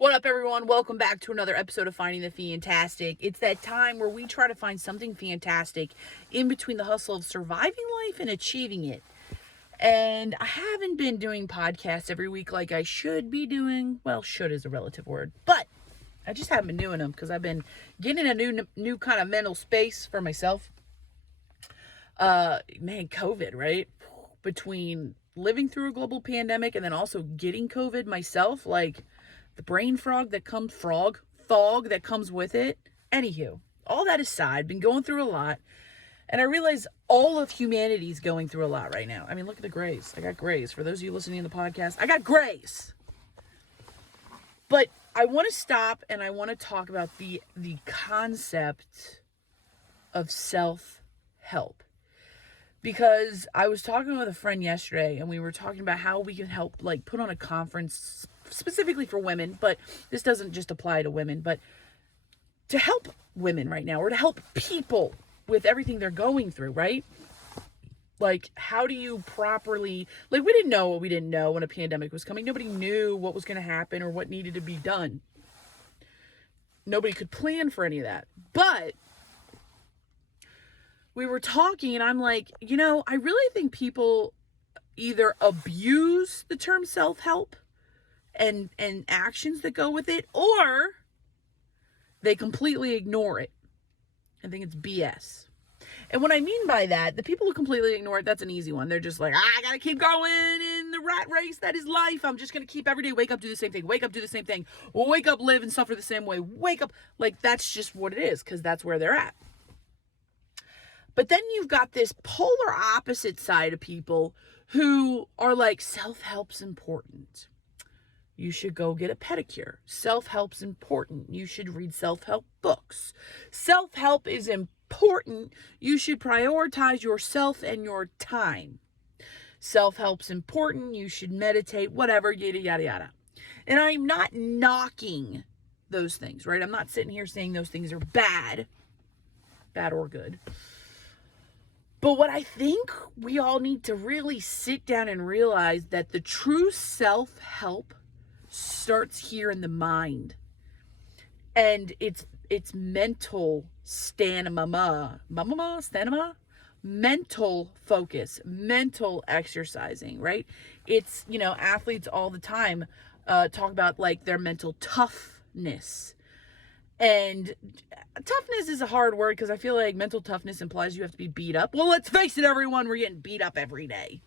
What up, everyone? Welcome back to another episode of Finding the Fantastic. It's that time where we try to find something fantastic in between the hustle of surviving life and achieving it. And I haven't been doing podcasts every week like I should be doing. Well, should is a relative word, but I just haven't been doing them because I've been getting a new kind of mental space for myself. COVID, right? Between living through a global pandemic and then also getting COVID myself, like the brain fog that comes with it. Anywho, all that aside, been going through a lot, and I realize all of humanity's going through a lot right now. I mean, look at the grays. I got grays. For those of you listening to the podcast, I got grays. But I want to stop and I want to talk about the concept of self-help. Because I was talking with a friend yesterday and we were talking about how we can help, like, put on a conference specifically for women, but this doesn't just apply to women, but to help women right now, or to help people with everything they're going through, right? Like, how do you properly, like, we didn't know what we didn't know when a pandemic was coming. Nobody knew what was going to happen or what needed to be done. Nobody could plan for any of that. But we were talking and I'm like, I really think people either abuse the term self-help and actions that go with it, or they completely ignore it and think it's BS. And what I mean by that, the people who completely ignore it, that's an easy one. They're just like, I gotta keep going in the rat race that is life. I'm just gonna keep every day, wake up, do the same thing, wake up, do the same thing, wake up, live and suffer the same way, wake up. Like, that's just what it is, because that's where they're at. But then you've got this polar opposite side of people who are like, self-help's important. You should go get a pedicure. Self-help's important. You should read self-help books. Self-help is important. You should prioritize yourself and your time. Self-help's important. You should meditate, whatever, yada, yada, yada. And I'm not knocking those things, right? I'm not sitting here saying those things are bad or good. But what I think we all need to really sit down and realize that the true self-help starts here in the mind. And it's mental stamina, mental focus, mental exercising, right? It's, athletes all the time talk about, like, their mental toughness. And toughness is a hard word because I feel like mental toughness implies you have to be beat up. Well, let's face it, everyone, we're getting beat up every day.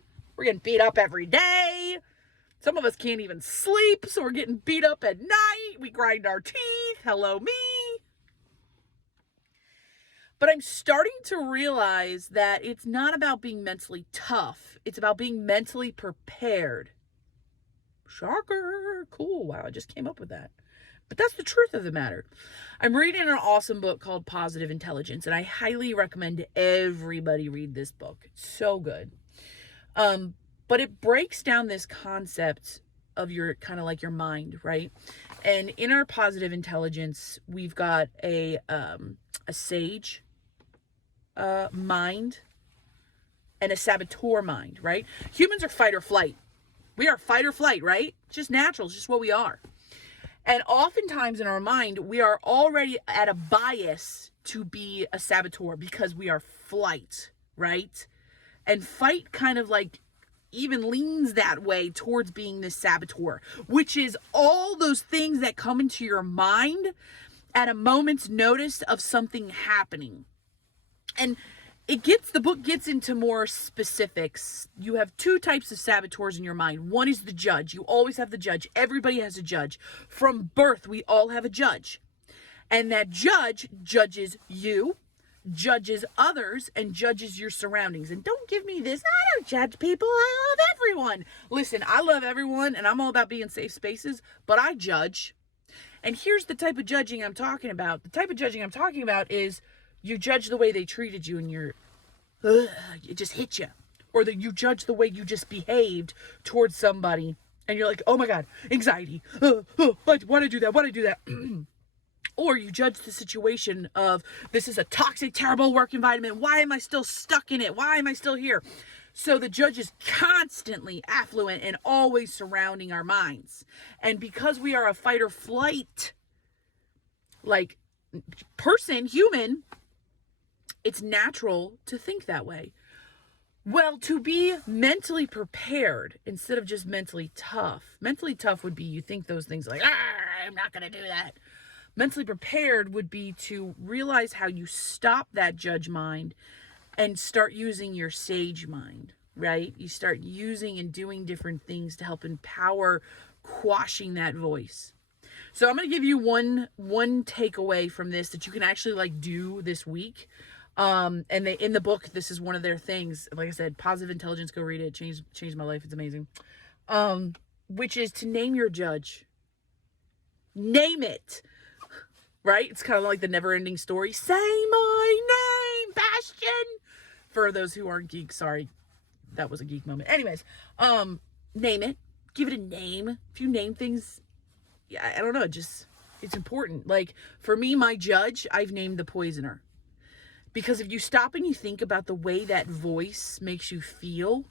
Some of us can't even sleep, so we're getting beat up at night. We grind our teeth. Hello, me. But I'm starting to realize that it's not about being mentally tough. It's about being mentally prepared. Shocker. Cool. Wow, I just came up with that. But that's the truth of the matter. I'm reading an awesome book called Positive Intelligence, and I highly recommend everybody read this book. It's so good. But it breaks down this concept of your kind of like your mind, right? And in our Positive Intelligence, we've got a sage mind and a saboteur mind, right? Humans are fight or flight. We are fight or flight, right? It's just natural. It's just what we are. And oftentimes in our mind, we are already at a bias to be a saboteur because we are flight, right? And fight kind of like even leans that way towards being this saboteur, which is all those things that come into your mind at a moment's notice of something happening. And the book gets into more specifics. You have two types of saboteurs in your mind. One is the judge. You always have the judge. Everybody has a judge. From birth, we all have a judge. And that judge judges you, judges others, and judges your surroundings. And don't give me this, I don't judge people, I love everyone. Listen, I love everyone, and I'm all about being safe spaces, but I judge. And here's the type of judging I'm talking about. The type of judging I'm talking about is you judge the way they treated you and it just hit you. Or that you judge the way you just behaved towards somebody and you're like, oh my God, anxiety. Why'd I do that? Or you judge the situation of, this is a toxic, terrible work environment. Why am I still stuck in it? Why am I still here? So the judge is constantly affluent and always surrounding our minds. And because we are a fight or flight, like, person, human, it's natural to think that way. Well, to be mentally prepared instead of just mentally tough. Mentally tough would be you think those things like, I'm not going to do that. Mentally prepared would be to realize how you stop that judge mind and start using your sage mind, right? You start using and doing different things to help empower quashing that voice. So I'm going to give you one takeaway from this that you can actually like do this week. And they, in the book, this is one of their things. Like I said, Positive Intelligence, go read it. Changed my life. It's amazing. Which is to name your judge. Name it. Right? It's kind of like the never ending story. Say my name, Bastion. For those who aren't geeks, sorry. That was a geek moment. Anyways, name it. Give it a name. If you name things, yeah, I don't know, just, it's important. Like, for me, my judge, I've named the poisoner. Because if you stop and you think about the way that voice makes you feel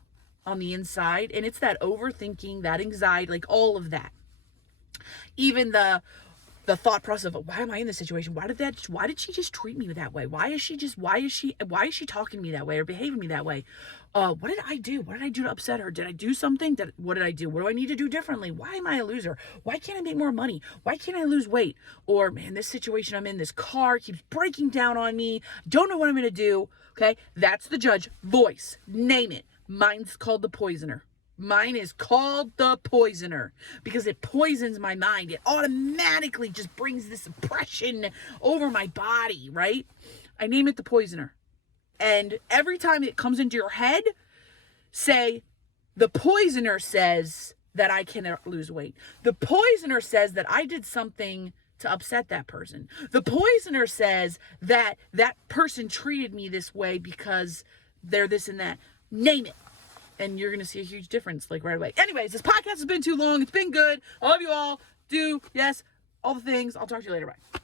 on the inside, and it's that overthinking, that anxiety, like all of that. Even the thought process of, why am I in this situation? Why did she just treat me that way? Why is she talking to me that way or behaving me that way? What did I do? What did I do to upset her? Did I do something? What did I do? What do I need to do differently? Why am I a loser? Why can't I make more money? Why can't I lose weight? Or, man, this situation I'm in, this car keeps breaking down on me. Don't know what I'm going to do. Okay. That's the judge voice. Name it. Mine's called the poisoner. Mine is called the poisoner because it poisons my mind. It automatically just brings this oppression over my body, right? I name it the poisoner. And every time it comes into your head, say, the poisoner says that I cannot lose weight. The poisoner says that I did something to upset that person. The poisoner says that that person treated me this way because they're this and that. Name it. And you're going to see a huge difference, like, right away. Anyways, this podcast has been too long. It's been good. I love you all. Yes, all the things. I'll talk to you later. Bye.